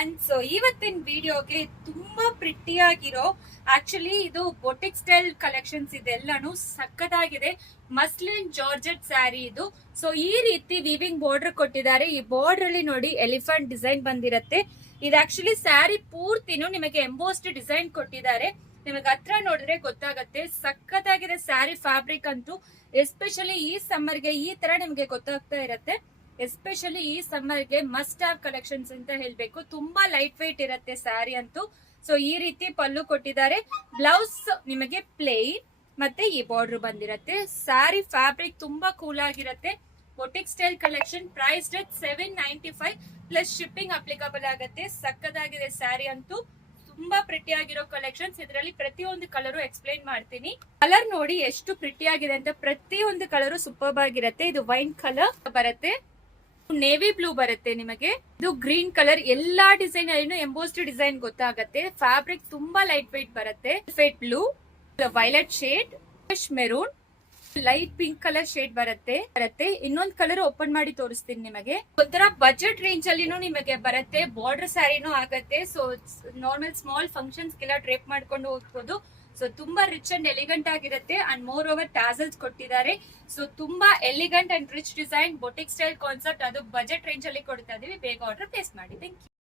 Friends, ಇವತ್ತಿನ ವಿಡಿಯೋಗೆ ತುಂಬಾ ಪ್ರಿಟಿಯಾಗಿರೋ ಆಕ್ಚುಲಿ ಇದು ಬೊಟಿಕ್ ಸ್ಟೈಲ್ ಕಲೆಕ್ಷನ್ಸ್ ಇದೆಲ್ಲಾನು ಸಕ್ಕದಾಗಿದೆ. ಮಸ್ಲಿನ್ ಜಾರ್ಜೆಟ್ ಸ್ಯಾರಿ ಇದು. ಸೊ ಈ ರೀತಿ ವೀವಿಂಗ್ ಬಾರ್ಡರ್ ಕೊಟ್ಟಿದ್ದಾರೆ. ಈ ಬಾರ್ಡರ್ ಅಲ್ಲಿ ನೋಡಿ ಎಲಿಫೆಂಟ್ ಡಿಸೈನ್ ಬಂದಿರತ್ತೆ. ಇದು ಆಕ್ಚುಲಿ ಸ್ಯಾರಿ ಪೂರ್ತಿನೂ ನಿಮಗೆ ಎಂಬೋಸ್ಡ್ ಡಿಸೈನ್ ಕೊಟ್ಟಿದ್ದಾರೆ. ನಿಮಗೆ ಹತ್ರ ನೋಡಿದ್ರೆ ಗೊತ್ತಾಗತ್ತೆ. ಸಕ್ಕತ್ತಾಗಿದೆ ಸ್ಯಾರಿ ಫ್ಯಾಬ್ರಿಕ್ ಅಂತೂ. ಎಸ್ಪೆಷಲಿ ಈ ಸಮ್ಮರ್ಗೆ ಈ ತರ ನಿಮಗೆ ಗೊತ್ತಾಗ್ತಾ ಇರತ್ತೆ. ಎಸ್ಪೆಷಲಿ ಈ ಸಮ್ಮರ್ಗೆ ಮಸ್ಟ್ ಹ್ಯಾವ್ ಕಲೆಕ್ಷನ್ಸ್ ಅಂತ ಹೇಳ್ಬೇಕು. ತುಂಬಾ ಲೈಟ್ ವೇಟ್ ಇರುತ್ತೆ ಸ್ಯಾರಿ ಅಂತೂ. ಸೊ ಈ ರೀತಿ ಪಲ್ಲು ಕೊಟ್ಟಿದ್ದಾರೆ. ಬ್ಲೌಸ್ ನಿಮಗೆ ಪ್ಲೇನ್ ಮತ್ತೆ ಈ ಬಾರ್ಡರ್ ಬಂದಿರತ್ತೆ. ಸ್ಯಾರಿ ಫ್ಯಾಬ್ರಿಕ್ ತುಂಬಾ ಕೂಲ್ ಆಗಿರುತ್ತೆ. Boutique style collection. ಪ್ರೈಸ್ ಡೆಟ್ 795 ಪ್ಲಸ್ ಶಿಪ್ಪಿಂಗ್ ಅಪ್ಲಿಕಬಲ್ ಆಗುತ್ತೆ. ಸಕ್ಕದಾಗಿದೆ ಸ್ಯಾರಿ ಅಂತೂ. ತುಂಬಾ ಪ್ರಿಟಿ ಆಗಿರೋ ಕಲೆಕ್ಷನ್ಸ್. ಇದರಲ್ಲಿ ಪ್ರತಿಯೊಂದು ಕಲರ್ ಎಕ್ಸ್ಪ್ಲೈನ್ ಮಾಡ್ತೀನಿ. ಕಲರ್ ನೋಡಿ ಎಷ್ಟು ಪ್ರಿಟಿ ಆಗಿದೆ ಅಂತ. ಪ್ರತಿಯೊಂದು ಕಲರ್ ಸೂಪರ್ ಆಗಿರುತ್ತೆ. ಇದು ವೈನ್ ಕಲರ್ ಬರುತ್ತೆ, ನೇವಿ ಬ್ಲೂ ಬರುತ್ತೆ ನಿಮಗೆ. ಇದು ಗ್ರೀನ್ ಕಲರ್. ಎಲ್ಲಾ ಡಿಸೈನ್ ಅಲ್ಲಿ ಎಂಬೋಸ್ಡ್ ಡಿಸೈನ್ ಗೊತ್ತಾಗತ್ತೆ. ಫ್ಯಾಬ್ರಿಕ್ ತುಂಬಾ ಲೈಟ್ ವೇಟ್ ಬರುತ್ತೆ. Fate blue, violet shade, maroon, light pink colour shade ಬರುತ್ತೆ. ಇನ್ನೊಂದು ಕಲರ್ ಓಪನ್ ಮಾಡಿ ತೋರಿಸ್ತೀನಿ ನಿಮಗೆ. ಒಂಥರ ಬಜೆಟ್ ರೇಂಜ್ ಅಲ್ಲಿ ನಿಮಗೆ ಬರುತ್ತೆ. ಬಾರ್ಡರ್ ಸ್ಯಾರಿನೂ ಆಗತ್ತೆ. ಸೊ ನಾರ್ಮಲ್ ಸ್ಮಾಲ್ ಫಂಕ್ಷನ್ಸ್ ಗೆಲ್ಲ ಡ್ರೇಪ್ ಮಾಡ್ಕೊಂಡು ಹೋಗ್ಬೋದು. ಸೊ ತುಂಬಾ ರಿಚ್ ಅಂಡ್ ಎಲಿಗೆಂಟ್ ಆಗಿರುತ್ತೆ. ಅಂಡ್ ಮೋರ್ ಓವರ್ ಟಾಸಲ್ಸ್ ಕೊಟ್ಟಿದ್ದಾರೆ. ಸೊ ತುಂಬಾ elegant and rich design, boutique style concept. ಅದು ಬಜೆಟ್ ರೇಂಜ್ ಅಲ್ಲಿ ಕೊಡ್ತಾ ಇದೀವಿ. ಬೇಗ ಆರ್ಡರ್ ಪ್ಲೇಸ್ ಮಾಡಿ. Thank you.